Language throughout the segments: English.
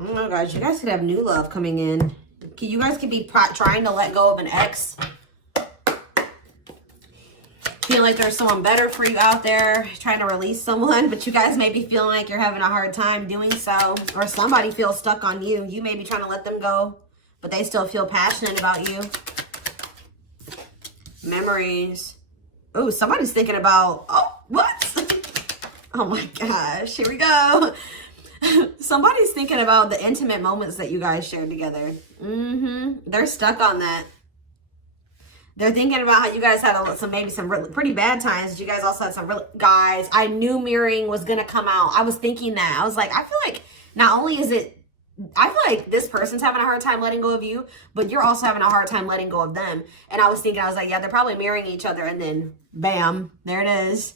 I don't know, guys. You guys could have new love coming in. You guys could be trying to let go of an ex. Feel like there's someone better for you out there, trying to release someone, but you guys may be feeling like you're having a hard time doing so, or somebody feels stuck on you. You may be trying to let them go, but they still feel passionate about you. Memories. Oh, somebody's thinking about, oh, what? Oh my gosh, here we go. Somebody's thinking about the intimate moments that you guys shared together. They're stuck on that. They're thinking about how you guys had maybe some really, pretty bad times. You guys also had some really, guys, I knew mirroring was going to come out. I was thinking that. I was like, I feel like not only is it, I feel like this person's having a hard time letting go of you, but you're also having a hard time letting go of them. And I was thinking, I was like, yeah, they're probably mirroring each other. And then bam, there it is.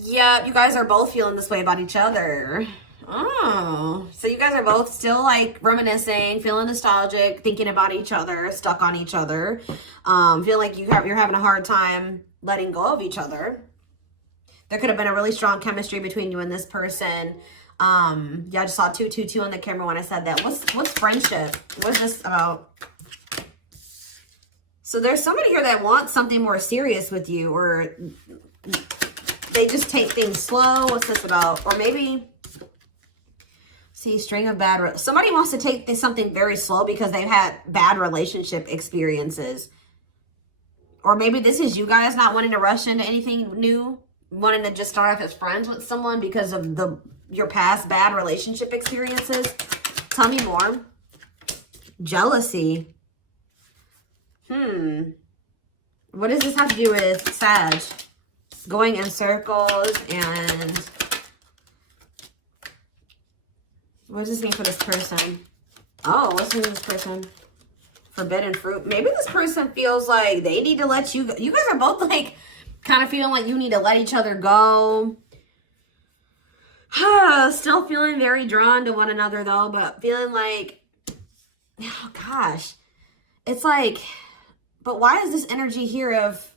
Yeah, you guys are both feeling this way about each other. Oh, so you guys are both still like reminiscing, feeling nostalgic, thinking about each other, stuck on each other. Feel like you're having a hard time letting go of each other. There could have been a really strong chemistry between you and this person. Yeah, I just saw 222 on the camera when I said that. What's friendship? What's this about? So there's somebody here that wants something more serious with you, or they just take things slow. What's this about? Or maybe, see, string of bad, somebody wants to take something very slow because they've had bad relationship experiences. Or maybe this is you guys not wanting to rush into anything new, wanting to just start off as friends with someone because of your past bad relationship experiences. Tell me more. Jealousy. What does this have to do with Sag? Going in circles, and what does this mean for this person? Oh, what's mean for this person? Forbidden fruit. Maybe this person feels like they need to let you go. You guys are both like kind of feeling like you need to let each other go. Still feeling very drawn to one another though, but feeling like, oh gosh, it's like, but why is this energy here of,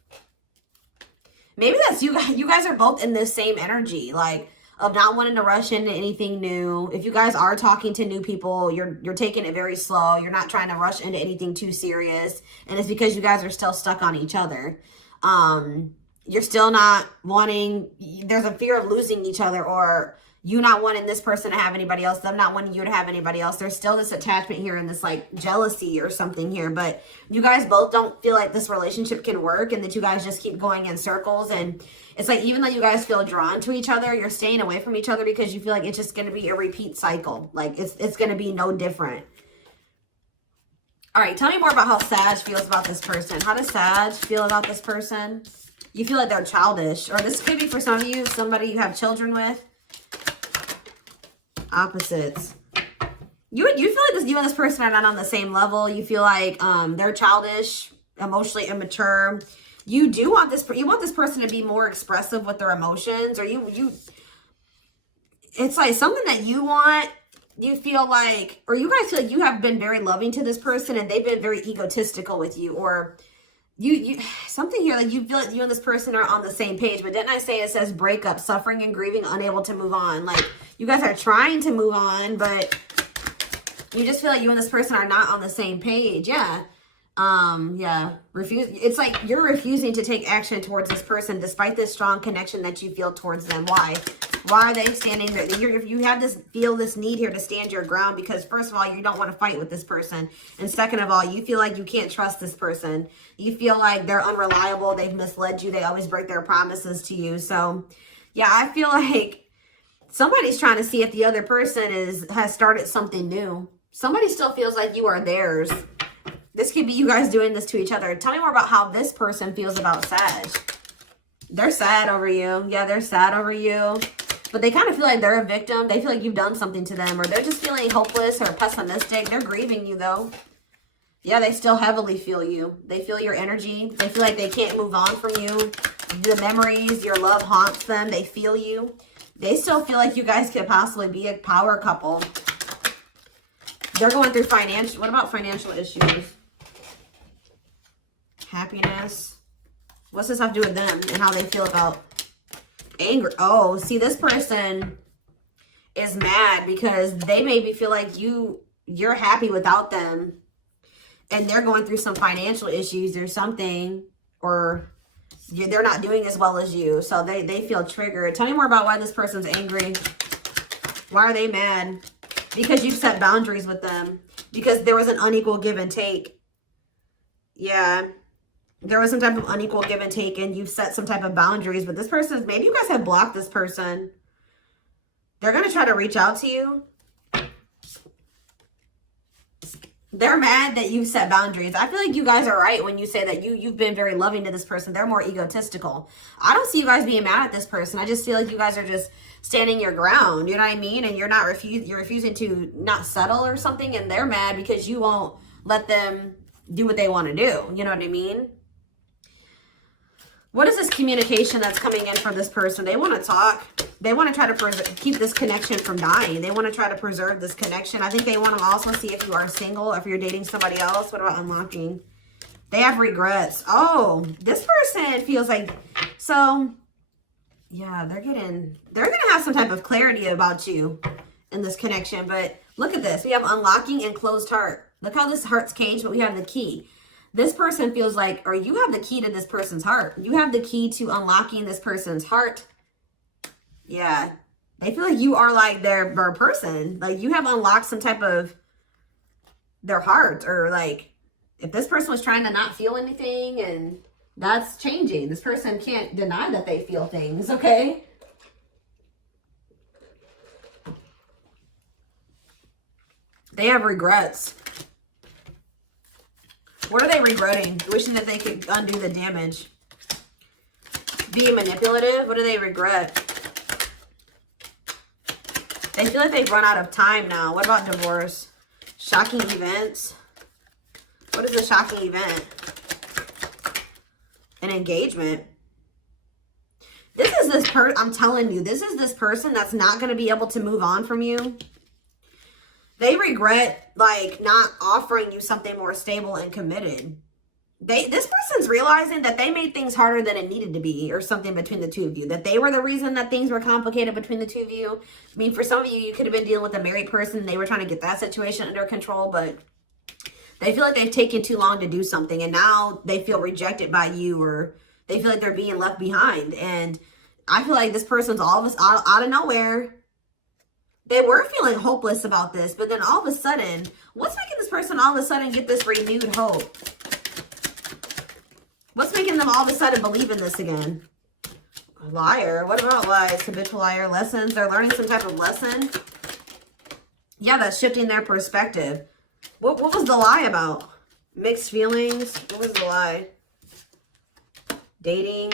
maybe that's you guys. You guys are both in this same energy, like of not wanting to rush into anything new. If you guys are talking to new people, you're taking it very slow. You're not trying to rush into anything too serious. And it's because you guys are still stuck on each other. You're still not wanting, there's a fear of losing each other, or you not wanting this person to have anybody else, them not wanting you to have anybody else. There's still this attachment here and this like jealousy or something here, but you guys both don't feel like this relationship can work, and that you guys just keep going in circles. And it's like, even though you guys feel drawn to each other, you're staying away from each other because you feel like it's just going to be a repeat cycle. Like it's going to be no different. All right, tell me more about how Sag feels about this person. How does Sag feel about this person? You feel like they're childish, or this could be for some of you, somebody you have children with. Opposites. You feel like you and this person are not on the same level. You feel like they're childish, emotionally immature. You do want this, you want this person to be more expressive with their emotions, or it's like something that you want. You feel like, or you guys feel like you have been very loving to this person and they've been very egotistical with you, or you something here, like you feel like you and this person are on the same page. But didn't I say it says breakup, suffering and grieving, unable to move on? Like you guys are trying to move on, but you just feel like you and this person are not on the same page. Yeah. Yeah. It's like you're refusing to take action towards this person despite this strong connection that you feel towards them. Why? Why are they standing there? You have feel this need here to stand your ground because, first of all, you don't want to fight with this person. And second of all, you feel like you can't trust this person. You feel like they're unreliable. They've misled you. They always break their promises to you. So, yeah, I feel like somebody's trying to see if the other person has started something new. Somebody still feels like you are theirs. This could be you guys doing this to each other. Tell me more about how this person feels about Sag. They're sad over you. Yeah, they're sad over you. But they kind of feel like they're a victim. They feel like you've done something to them, or they're just feeling hopeless or pessimistic. They're grieving you, though. Yeah, they still heavily feel you. They feel your energy. They feel like they can't move on from you. The memories, your love haunts them. They feel you. They still feel like you guys could possibly be a power couple. They're going through financial. What about financial issues? Happiness. What's this have to do with them and how they feel about anger? Oh, see, this person is mad because they maybe feel like you're happy without them, and they're going through some financial issues or something, or they're not doing as well as you, so they feel triggered. Tell me more about why this person's angry. Why are they mad? Because you've set boundaries with them. Because there was an unequal give and take. Yeah. There was some type of unequal give and take, and you've set some type of boundaries. But this person, maybe you guys have blocked this person. They're going to try to reach out to you. They're mad that you've set boundaries. I feel like you guys are right when you say that you've been very loving to this person. They're more egotistical. I don't see you guys being mad at this person. I just feel like you guys are just standing your ground. You know what I mean? And you're not you're refusing to not settle or something. And they're mad because you won't let them do what they want to do. You know what I mean? What is this communication that's coming in from this person? They want to talk. They want to try to keep this connection from dying. They want to try to preserve this connection. I think they want to also see if you are single, if you're dating somebody else. What about unlocking? They have regrets. Oh, this person feels like, so yeah, they're going to have some type of clarity about you in this connection. But look at this. We have unlocking and closed heart. Look how this heart's caged, but we have the key. This person feels like, or you have the key to this person's heart. You have the key to unlocking this person's heart. Yeah. They feel like you are like their person. Like you have unlocked some type of their heart, or like if this person was trying to not feel anything, and that's changing. This person can't deny that they feel things, okay? They have regrets. What are they regretting? Wishing that they could undo the damage. Being manipulative. What do they regret? They feel like they've run out of time now. What about divorce? Shocking events. What is a shocking event? An engagement. This is this person. I'm telling you, this is this person that's not going to be able to move on from you. They regret like not offering you something more stable and committed. This person's realizing that they made things harder than it needed to be, or something between the two of you. That they were the reason that things were complicated between the two of you. I mean, for some of you, you could have been dealing with a married person. They were trying to get that situation under control, but they feel like they've taken too long to do something, and now they feel rejected by you, or they feel like they're being left behind. And I feel like this person's all of us out of nowhere. They were feeling hopeless about this, but then all of a sudden, what's making this person all of a sudden get this renewed hope? What's making them all of a sudden believe in this again? Liar. What about lies? Habitual liar. Lessons. They're learning some type of lesson. Yeah, that's shifting their perspective. What was the lie about? Mixed feelings. What was the lie? Dating.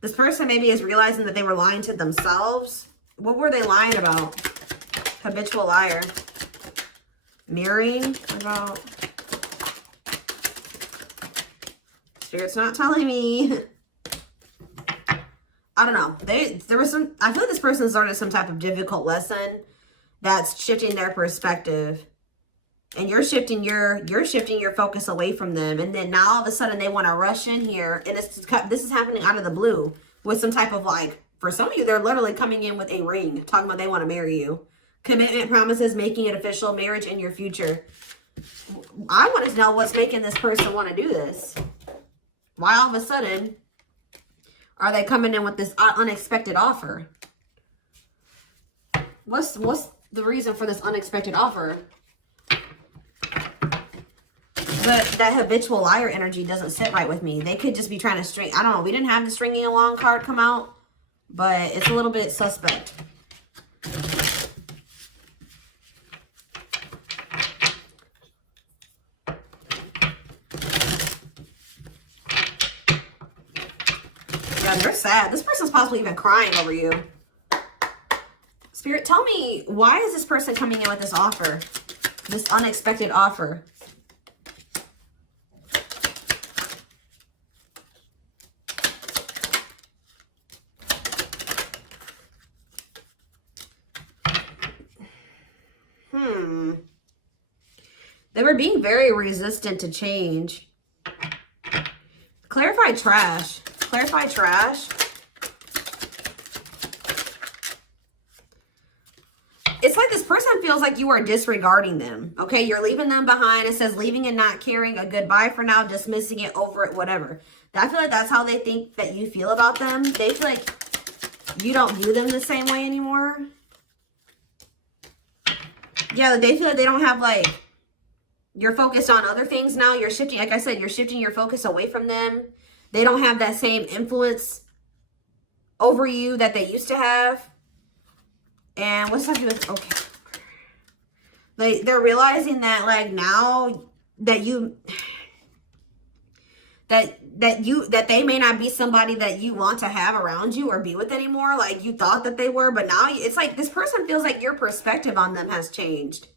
This person maybe is realizing that they were lying to themselves. What were they lying about? Habitual liar. Mirroring. What about? Spirit's not telling me. I don't know. There was some. I feel like this person's learning some type of difficult lesson that's shifting their perspective, and you're shifting your focus away from them. And then now all of a sudden they want to rush in here, and this is happening out of the blue with some type of like. For some of you, they're literally coming in with a ring, talking about they want to marry you. Commitment, promises, making it official, marriage in your future. I want to know what's making this person want to do this. Why all of a sudden are they coming in with this unexpected offer? What's the reason for this unexpected offer? But that habitual liar energy doesn't sit right with me. They could just be trying to string. I don't know. We didn't have the stringing along card come out, but it's a little bit suspect. Yeah, they're sad. This person's possibly even crying over you. Spirit, tell me, why is this person coming in with this offer? This unexpected offer? They were being very resistant to change. Clarify trash. Clarify trash. It's like this person feels like you are disregarding them. Okay, you're leaving them behind. It says leaving and not caring, a goodbye for now, dismissing it, over it, whatever. I feel like that's how they think that you feel about them. They feel like you don't view them the same way anymore. Yeah, they feel like they don't have like, you're focused on other things now. You're shifting, like I said, you're shifting your focus away from them. They don't have that same influence over you that they used to have. And what's that do with, okay. Like, they're realizing that, like, now that you, that they may not be somebody that you want to have around you or be with anymore. Like, you thought that they were, but now it's like this person feels like your perspective on them has changed.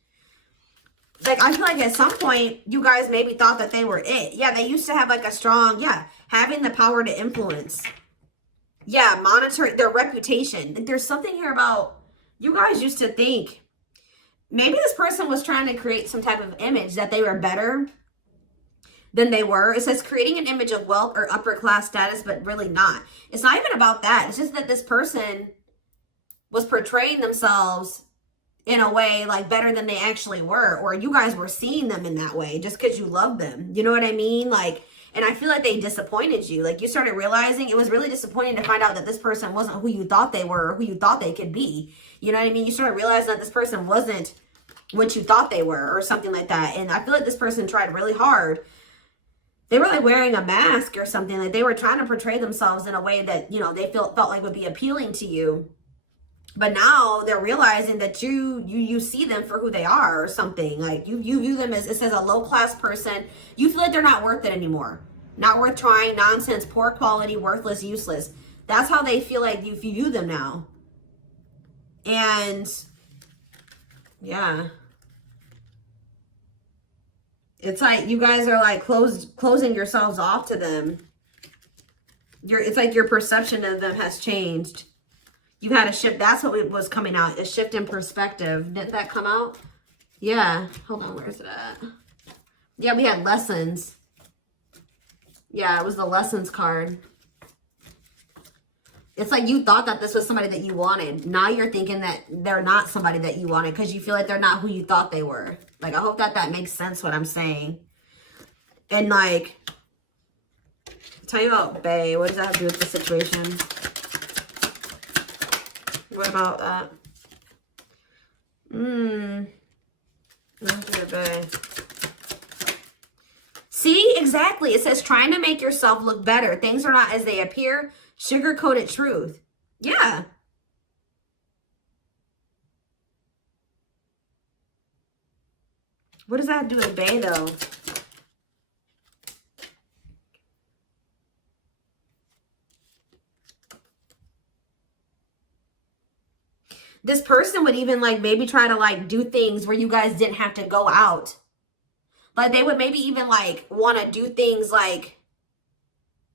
Like, I feel like at some point, you guys maybe thought that they were it. Yeah, they used to have, like, a strong, yeah, having the power to influence. Yeah, monitoring their reputation. Like, there's something here about, you guys used to think, maybe this person was trying to create some type of image that they were better than they were. It says creating an image of wealth or upper class status, but really not. It's not even about that. It's just that this person was portraying themselves in a way like better than they actually were, or you guys were seeing them in that way just because you love them. You know what I mean? Like, and I feel like they disappointed you. Like, you started realizing it was really disappointing to find out that this person wasn't who you thought they were, or who you thought they could be. You know what I mean? You started realizing that this person wasn't what you thought they were, or something like that. And I feel like this person tried really hard. They were like wearing a mask or something. Like, they were trying to portray themselves in a way that, you know, they felt like would be appealing to you. But now they're realizing that you see them for who they are, or something. Like, you view them as, it says, a low-class person. You feel like they're not worth it anymore. Not worth trying, nonsense, poor quality, worthless, useless. That's how they feel like you view them now. And, yeah. It's like you guys are like closing yourselves off to them. It's like your perception of them has changed. You had a shift. That's what was coming out. A shift in perspective. Didn't that come out? Yeah. Hold on. Where's it at? Yeah, we had lessons. Yeah, it was the lessons card. It's like you thought that this was somebody that you wanted. Now you're thinking that they're not somebody that you wanted because you feel like they're not who you thought they were. Like, I hope that makes sense what I'm saying. And like, tell you about Bay. What does that have to do with the situation? What about that? Bay. See, exactly. It says trying to make yourself look better. Things are not as they appear. Sugar-coated truth. Yeah. What does that do with Bay, though? This person would even, like, maybe try to, like, do things where you guys didn't have to go out. Like, they would maybe even, like, want to do things, like,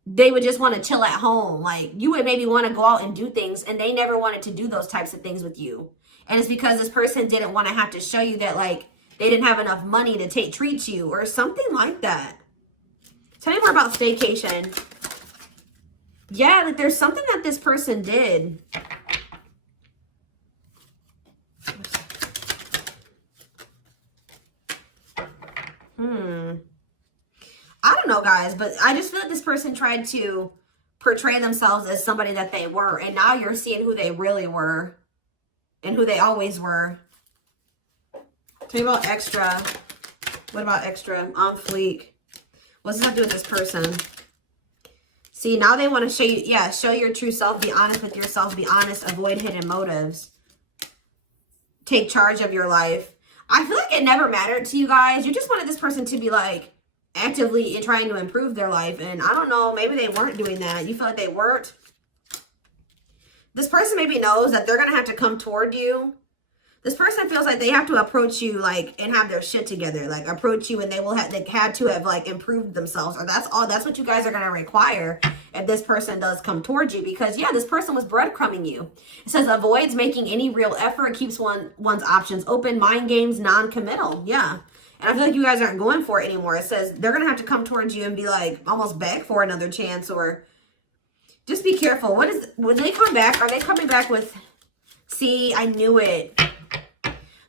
they would just want to chill at home. Like, you would maybe want to go out and do things, and they never wanted to do those types of things with you. And it's because this person didn't want to have to show you that, like, they didn't have enough money to treat you or something like that. Tell me more about staycation. Yeah, like, there's something that this person did. I don't know, guys, but I just feel like this person tried to portray themselves as somebody that they were, and now you're seeing who they really were and who they always were. Tell me about extra. What about extra? On fleek. What's that do with this person? See, now they want to show you, yeah, show your true self, be honest with yourself, be honest, avoid hidden motives. Take charge of your life. I feel like it never mattered to you guys. You just wanted this person to be like actively trying to improve their life. And I don't know, maybe they weren't doing that. You feel like they weren't. This person maybe knows that they're going to have to come toward you. This person feels like they have to approach you, like, and have their shit together. Like, approach you, and they had to have, like, improved themselves. Or that's what you guys are going to require if this person does come towards you. Because, yeah, this person was breadcrumbing you. It says, avoids making any real effort, keeps one's options open, mind games, non-committal. Yeah. And I feel like you guys aren't going for it anymore. It says they're going to have to come towards you and be, like, almost beg for another chance. Or just be careful. When they come back, are they coming back with... See, I knew it.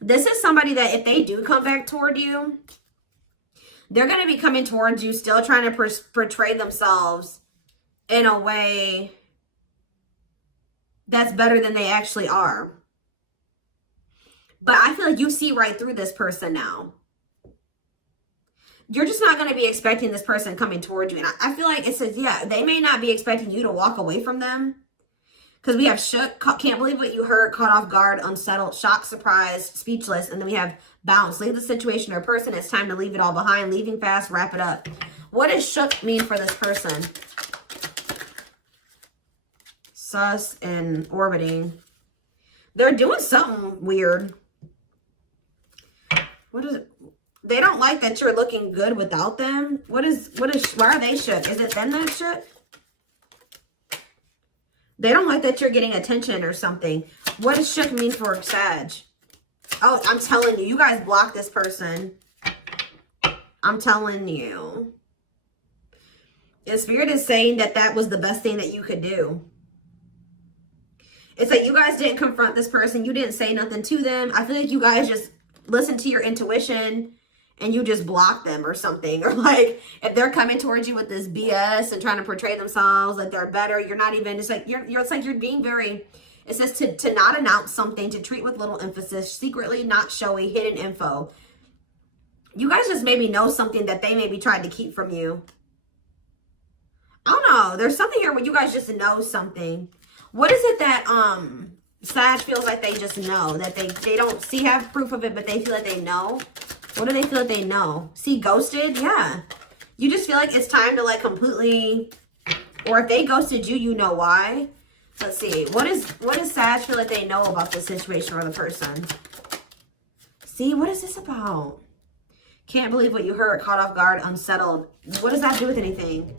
This is somebody that if they do come back toward you, they're going to be coming towards you still trying to portray themselves in a way that's better than they actually are. But I feel like you see right through this person now. You're just not going to be expecting this person coming towards you. And I feel like it says, yeah, they may not be expecting you to walk away from them. Because we have shook, can't believe what you heard, caught off guard, unsettled, shocked, surprised, speechless. And then we have bounce, leave the situation or person. It's time to leave it all behind, leaving fast, wrap it up. What does shook mean for this person? Sus and orbiting. They're doing something weird. What is it? They don't like that you're looking good without them. Why are they shook? Is it them that's shook? They don't like that you're getting attention or something. What does shook mean for Sag? Oh, I'm telling you. You guys block this person. I'm telling you. The Spirit is saying that that was the best thing that you could do. It's like you guys didn't confront this person. You didn't say nothing to them. I feel like you guys just listened to your intuition and you just block them or something. Or like if they're coming towards you with this BS and trying to portray themselves like they're better, you're not even, it's like it's like you're being very, it says to not announce something, to treat with little emphasis, secretly, not showy, hidden info. You guys just maybe know something that they maybe tried to keep from you. I don't know. There's something here where you guys just know something. What is it that Sag feels like they just know? That they don't have proof of it, but they feel like they know? What do they feel like they know? See, ghosted? Yeah. You just feel like it's time to like completely, or if they ghosted you, you know why. Let's see. What does Sag feel like they know about the situation or the person? See, what is this about? Can't believe what you heard, caught off guard, unsettled. What does that do with anything?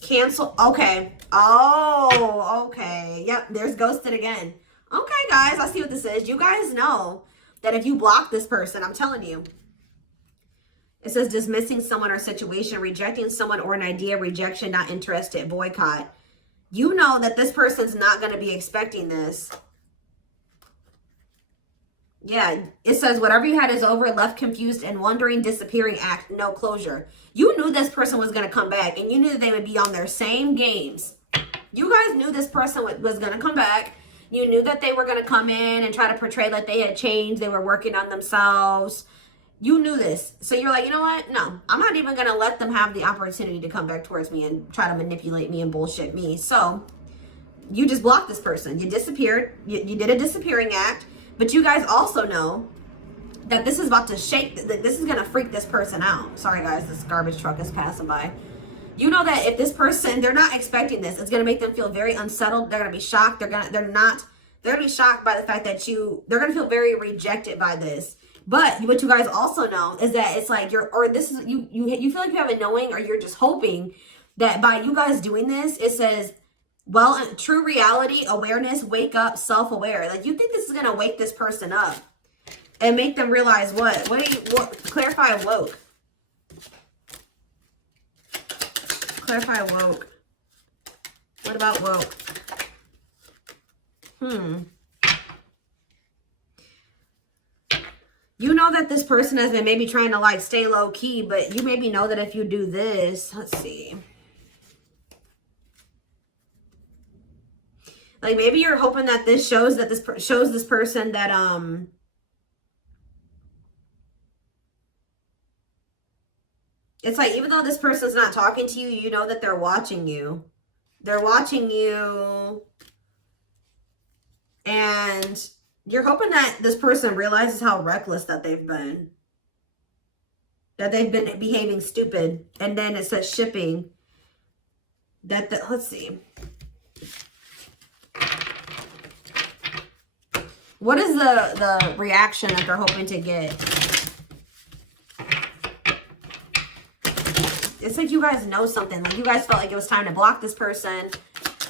Cancel. Okay. Oh, okay. Yep, there's ghosted again. Okay, guys, I see what this is. You guys know that if you block this person, I'm telling you. It says dismissing someone or situation, rejecting someone or an idea, rejection, not interested, boycott. You know that this person's not going to be expecting this. Yeah, it says whatever you had is over, left confused and wondering, disappearing act, no closure. You knew this person was going to come back and you knew that they would be on their same games. You guys knew this person was going to come back. You knew that they were going to come in and try to portray like they had changed. They were working on themselves. You knew this. So you're like, you know what? No, I'm not even going to let them have the opportunity to come back towards me and try to manipulate me and bullshit me. So you just blocked this person. You disappeared. You did a disappearing act. But you guys also know that this is about to shake. This is going to freak this person out. Sorry, guys. This garbage truck is passing by. You know that if this person, they're not expecting this. It's going to make them feel very unsettled. They're going to be shocked. They're going to be shocked by the fact that they're going to feel very rejected by this. But what you guys also know is that it's like you feel like you have a knowing, or you're just hoping that by you guys doing this, it says, well, true reality, awareness, wake up, self-aware. Like you think this is going to wake this person up and make them realize what clarify woke. Clarify woke. What about woke? You know that this person has been maybe trying to like stay low key, but you maybe know that if you do this, let's see. Like maybe you're hoping that this shows this person that it's like even though this person's not talking to you, you know that they're watching you. They're watching you. And you're hoping that this person realizes how reckless that they've been. That they've been behaving stupid. And then it says shipping. Let's see. What is the reaction that they're hoping to get? It's like you guys know something. Like you guys felt like it was time to block this person.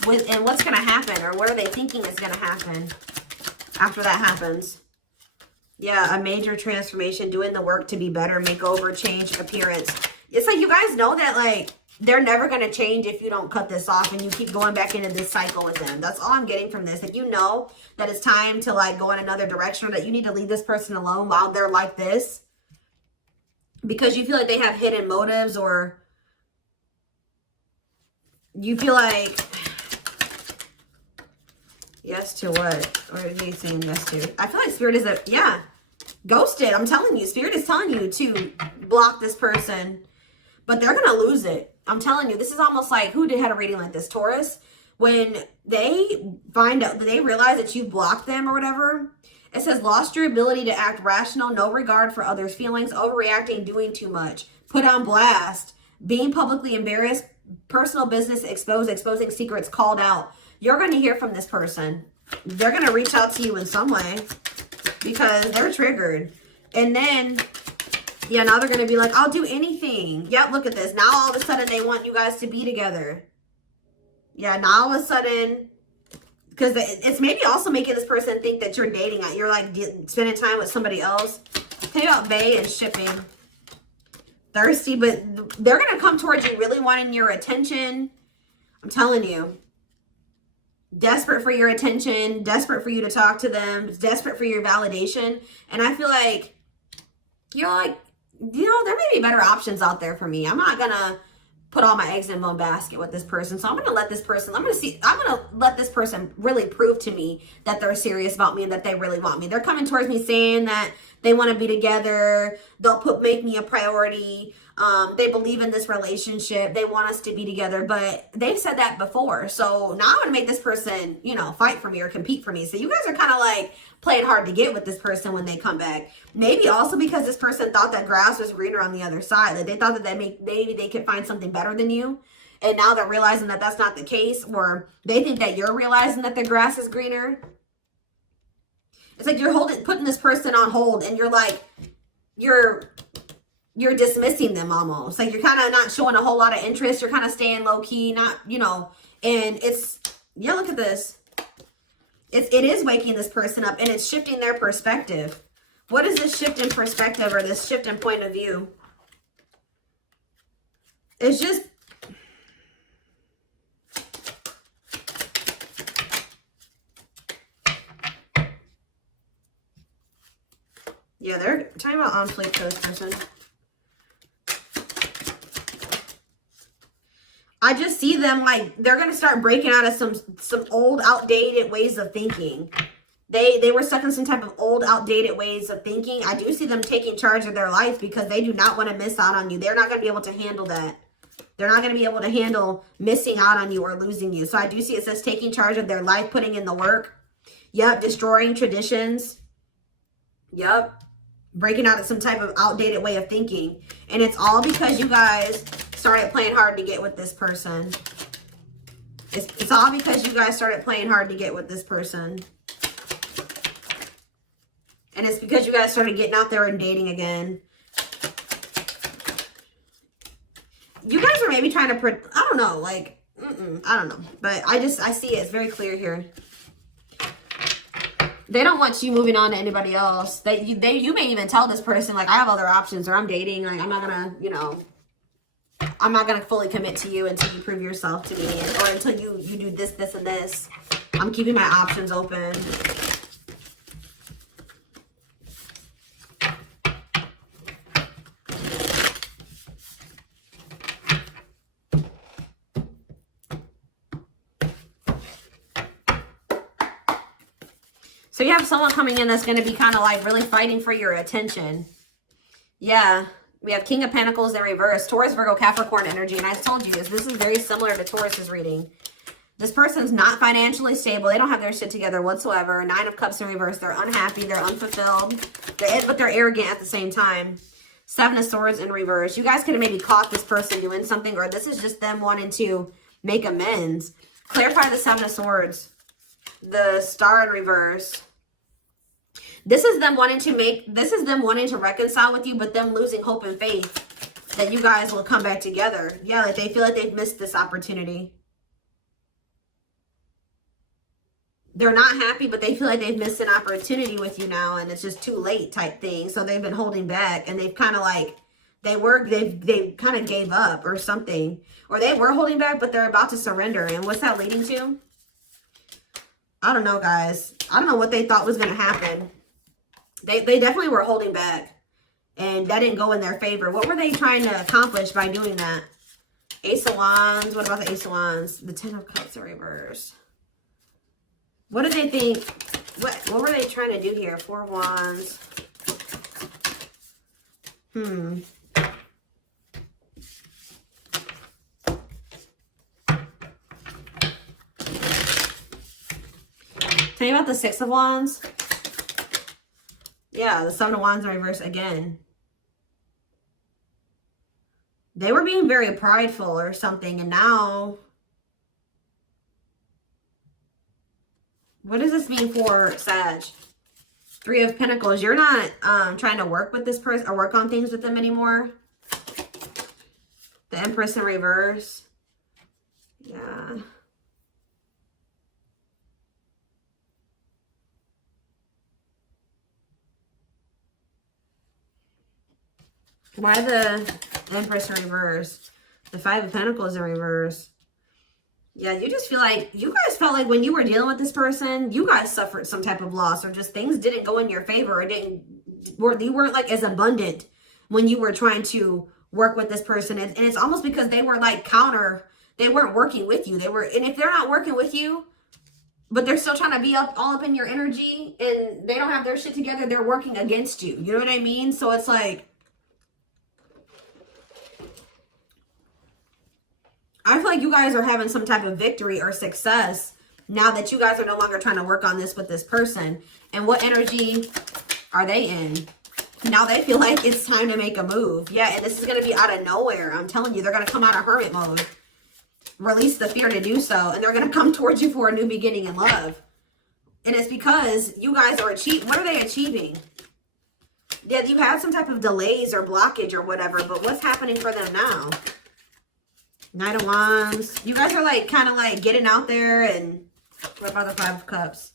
And what's going to happen? Or what are they thinking is going to happen after that happens? Yeah, a major transformation, doing the work to be better, makeover, change, appearance. It's like you guys know that like they're never going to change if you don't cut this off and you keep going back into this cycle with them. That's all I'm getting from this. Like, you know that it's time to like go in another direction, or that you need to leave this person alone while they're like this, because you feel like they have hidden motives, or you feel like, yes to what? Or are you saying yes to? I feel like Spirit is ghosted. I'm telling you, Spirit is telling you to block this person, but they're going to lose it. I'm telling you, this is almost like, who had a reading like this? Taurus. When they find out, they realize that you've blocked them or whatever, it says, lost your ability to act rational, no regard for others' feelings, overreacting, doing too much, put on blast, being publicly embarrassed, personal business exposed, exposing secrets, called out. You're going to hear from this person. They're going to reach out to you in some way because they're triggered. And then, yeah, now they're going to be like, I'll do anything. Yep, look at this. Now all of a sudden they want you guys to be together. Yeah, now all of a sudden, because it's maybe also making this person think that you're dating, you're like spending time with somebody else. Think about Bay and shipping. Thirsty, but they're going to come towards you really wanting your attention. I'm telling you. Desperate for your attention, desperate for you to talk to them, desperate for your validation. And I feel like, you're like, you know, there may be better options out there for me. I'm not going to put all my eggs in one basket with this person. So I'm going to let this person, I'm going to let this person really prove to me that they're serious about me and that they really want me. They're coming towards me saying that they want to be together. They'll make me a priority. They believe in this relationship. They want us to be together, but they've said that before. So now I'm going to make this person, you know, fight for me or compete for me. So you guys are kind of like playing hard to get with this person when they come back. Maybe also because this person thought that grass was greener on the other side. Like they thought that maybe they could find something better than you. And now they're realizing that that's not the case, or they think that you're realizing that the grass is greener. It's like you're putting this person on hold, and you're like, you're dismissing them almost. Like you're kind of not showing a whole lot of interest. You're kind of staying low key, not, you know, and it's, yeah, look at this. It is waking this person up, and it's shifting their perspective. What is this shift in perspective, or this shift in point of view? It's just, yeah, they're talking about on fleek for this person. I just see them like they're going to start breaking out of some old outdated ways of thinking. They were stuck in some type of old outdated ways of thinking. I do see them taking charge of their life because they do not want to miss out on you. They're not going to be able to handle that. They're not going to be able to handle missing out on you or losing you. So I do see it says taking charge of their life, putting in the work. Yep, destroying traditions. Yep. Breaking out of some type of outdated way of thinking. And it's all because you guys started playing hard to get with this person. It's all because you guys started playing hard to get with this person. And it's because you guys started getting out there and dating again. You guys are maybe trying to, I don't know, like, I don't know. But I see it. It's very clear here. They don't want you moving on to anybody else. You may even tell this person, like, I have other options, or I'm dating. Like, I'm not going to, you know, I'm not going to fully commit to you until you prove yourself to me, or until you do this, this, and this. I'm keeping my options open. So you have someone coming in that's going to be kind of like really fighting for your attention. Yeah. We have King of Pentacles in reverse. Taurus, Virgo, Capricorn energy. And I told you this is very similar to Taurus's reading. This person's not financially stable. They don't have their shit together whatsoever. 9 of Cups in reverse. They're unhappy. They're unfulfilled. But they're arrogant at the same time. 7 of Swords in reverse. You guys could have maybe caught this person doing something, or this is just them wanting to make amends. Clarify the 7 of Swords. The Star in reverse. This is them wanting to reconcile with you, but them losing hope and faith that you guys will come back together. Yeah, like they feel like they've missed this opportunity. They're not happy, but they feel like they've missed an opportunity with you now, and it's just too late type thing. So they've been holding back, and they've kind of like they kind of gave up or something. Or they were holding back, but they're about to surrender. And what's that leading to? I don't know, guys. I don't know what they thought was going to happen. They definitely were holding back. And that didn't go in their favor. What were they trying to accomplish by doing that? Ace of Wands. What about the Ace of Wands? The Ten of Cups in reverse. What did they think? What were they trying to do here? Four of Wands. Tell me about the Six of Wands. Yeah, the Seven of Wands in reverse again. They were being very prideful or something, and now... What does this mean for Sag? Three of Pentacles. You're not trying to work with this person or work on things with them anymore. The Empress in reverse. Yeah. Why the Empress in reverse? The Five of Pentacles in reverse. Yeah, you just feel like, you guys felt like when you were dealing with this person, you guys suffered some type of loss, or just things didn't go in your favor, or you weren't like as abundant when you were trying to work with this person. And it's almost because they were like they weren't working with you. And if they're not working with you, but they're still trying to be all up in your energy, and they don't have their shit together, they're working against you. You know what I mean? So it's like, I feel like you guys are having some type of victory or success now that you guys are no longer trying to work on this with this person. And what energy are they in? Now they feel like it's time to make a move. Yeah, and this is going to be out of nowhere. I'm telling you, they're going to come out of hermit mode. Release the fear to do so. And they're going to come towards you for a new beginning in love. And it's because you guys are achieving. What are they achieving? Yeah, you had some type of delays or blockage or whatever. But what's happening for them now? Knight of Wands. You guys are like kind of like getting out there. And what about the Five of Cups?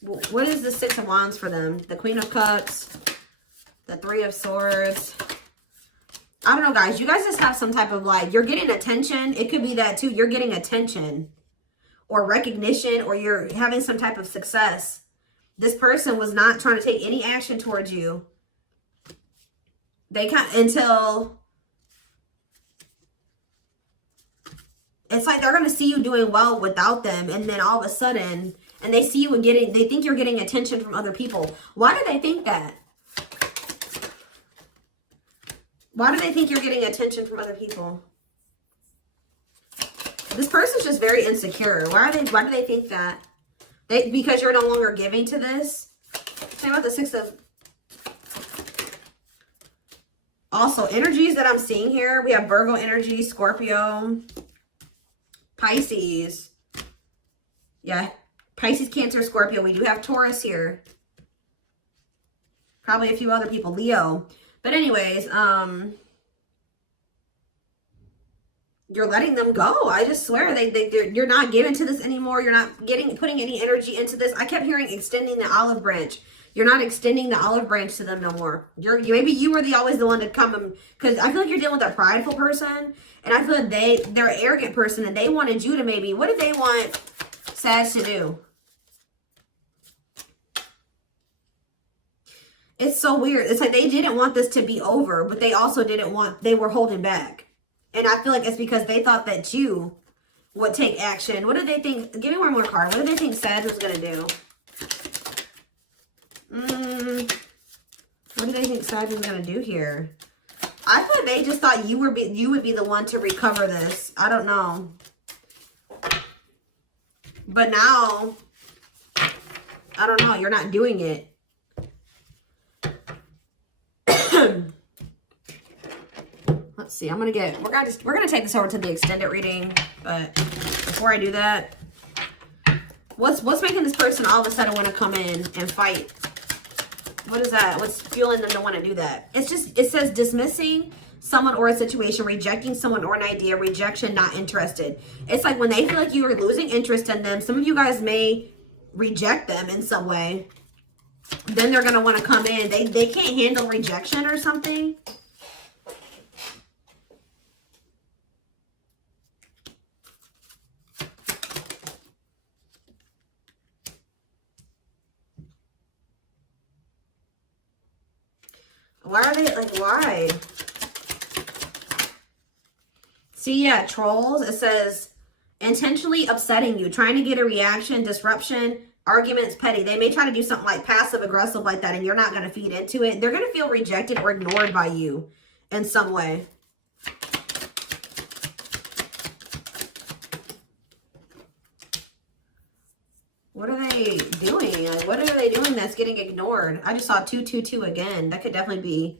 What is the Six of Wands for them? The Queen of Cups. The Three of Swords. I don't know, guys. You guys just have some type of like, you're getting attention. It could be that too. You're getting attention or recognition, or you're having some type of success. This person was not trying to take any action towards you. They can't until... It's like they're going to see you doing well without them. And then all of a sudden, and they see you and they think you're getting attention from other people. Why do they think that? Why do they think you're getting attention from other people? This person's just very insecure. Why do they think that? Because you're no longer giving to this. Think about the Six of... Also, energies that I'm seeing here. We have Virgo energy, Scorpio, Pisces. Yeah. Pisces, Cancer, Scorpio. We do have Taurus here. Probably a few other people. Leo. But anyways, you're letting them go. I just swear you're not giving to this anymore. You're not putting any energy into this. I kept hearing extending the olive branch. You're not extending the olive branch to them no more. Maybe you were always the one to come, because I feel like you're dealing with a prideful person, and I feel like they're an arrogant person, and they wanted you to maybe, what did they want Sag to do? It's so weird. It's like they didn't want this to be over, but they also they were holding back. And I feel like it's because they thought that you would take action. What did they think? Give me one more card. What did they think Sag was going to do? What do they think Sag was going to do here? I thought they just thought you would be the one to recover this. I don't know. But now, I don't know. You're not doing it. Let's see. We're gonna take this over to the extended reading. But before I do that, what's making this person all of a sudden want to come in and fight? What is that? What's fueling them to want to do that? It says dismissing someone or a situation, rejecting someone or an idea, rejection, not interested. It's like when they feel like you are losing interest in them, some of you guys may reject them in some way. then they're going to want to come in. They can't handle rejection or something. Why are they, like, why? See, yeah, trolls. It says, intentionally upsetting you, trying to get a reaction, disruption, arguments, petty. They may try to do something like passive-aggressive like that, and you're not going to feed into it. They're going to feel rejected or ignored by you in some way. What are they doing? Like, what are they doing that's getting ignored? I just saw 222 again. That could definitely be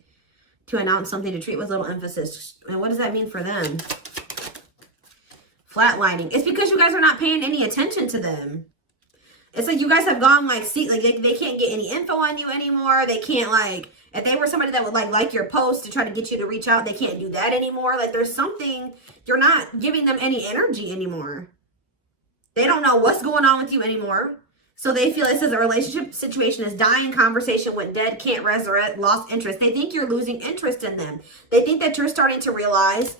to announce something, to treat with little emphasis. And what does that mean for them? Flatlining. It's because you guys are not paying any attention to them. It's like you guys have gone, like, see, like, they can't get any info on you anymore. They can't, like, if they were somebody that would, like your post to try to get you to reach out, they can't do that anymore. Like, there's something, you're not giving them any energy anymore. They don't know what's going on with you anymore. So they feel, it says a relationship situation is dying, conversation went dead, can't resurrect, lost interest. They think you're losing interest in them. They think that you're starting to realize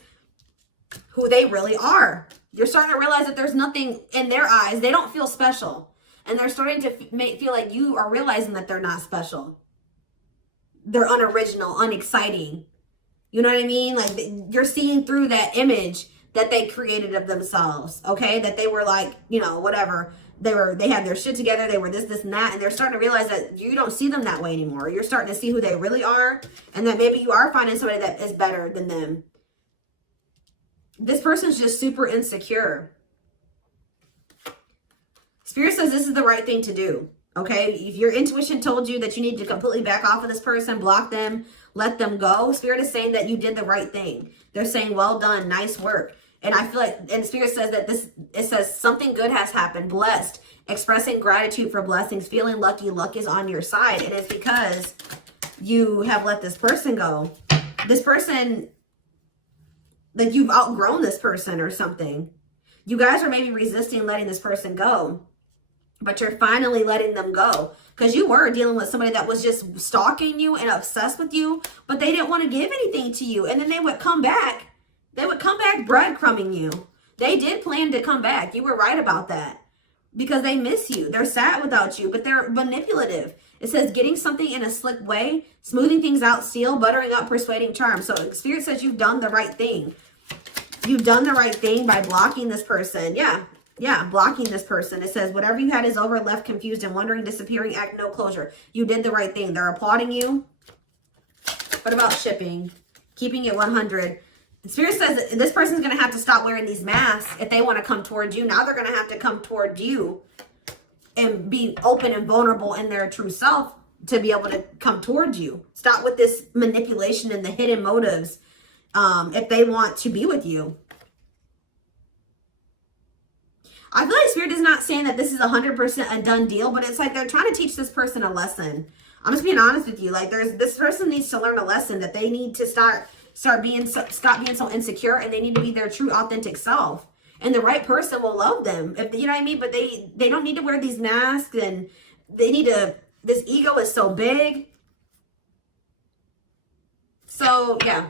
who they really are. You're starting to realize that there's nothing in their eyes. They don't feel special. And they're starting to feel like you are realizing that they're not special. They're unoriginal, unexciting. You know what I mean? Like, you're seeing through that image that they created of themselves, okay? That they were like, you know, whatever. They had their shit together. They were this, and that. And they're starting to realize that you don't see them that way anymore. You're starting to see who they really are. And that maybe you are finding somebody that is better than them. This person's just super insecure. Spirit says this is the right thing to do, okay? If your intuition told you that you need to completely back off of this person, block them, let them go, Spirit is saying that you did the right thing. They're saying, well done, nice work. And I feel like, and Spirit says that it says something good has happened, blessed, expressing gratitude for blessings, feeling lucky, luck is on your side. And it's because you have let this person go. This person, like, you've outgrown this person or something. You guys are maybe resisting letting this person go, but you're finally letting them go. Because you were dealing with somebody that was just stalking you and obsessed with you, but they didn't want to give anything to you. And then they would come back. They would come back breadcrumbing you. They did plan to come back. You were right about that. Because they miss you. They're sad without you, but they're manipulative. It says getting something in a slick way, smoothing things out, seal, buttering up, persuading, charm. So Spirit says you've done the right thing. You've done the right thing by blocking this person. Yeah, blocking this person. It says whatever you had is over, left confused and wondering, disappearing, act no closure. You did the right thing. They're applauding you. What about shipping? Keeping it 100. The Spirit says this person's going to have to stop wearing these masks if they want to come towards you. Now they're going to have to come toward you and be open and vulnerable in their true self to be able to come towards you. Stop with this manipulation and the hidden motives if they want to be with you. I feel like Spirit is not saying that this is 100% a done deal, but it's like they're trying to teach this person a lesson. I'm just being honest with you. Like, this person needs to learn a lesson that they need to stop being so insecure, and they need to be their true authentic self. And the right person will love them. If you know what I mean? But they don't need to wear these masks, and they need to, this ego is so big. So yeah.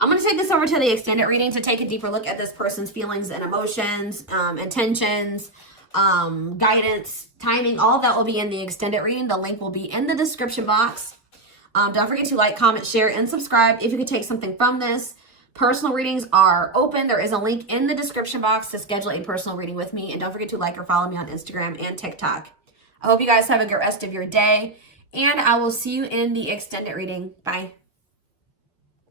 I'm going to take this over to the extended reading to take a deeper look at this person's feelings and emotions, intentions, guidance, timing. All of that will be in the extended reading. The link will be in the description box. Don't forget to like, comment, share, and subscribe if you could take something from this. Personal readings are open. There is a link in the description box to schedule a personal reading with me. And don't forget to like or follow me on Instagram and TikTok. I hope you guys have a good rest of your day. And I will see you in the extended reading. Bye.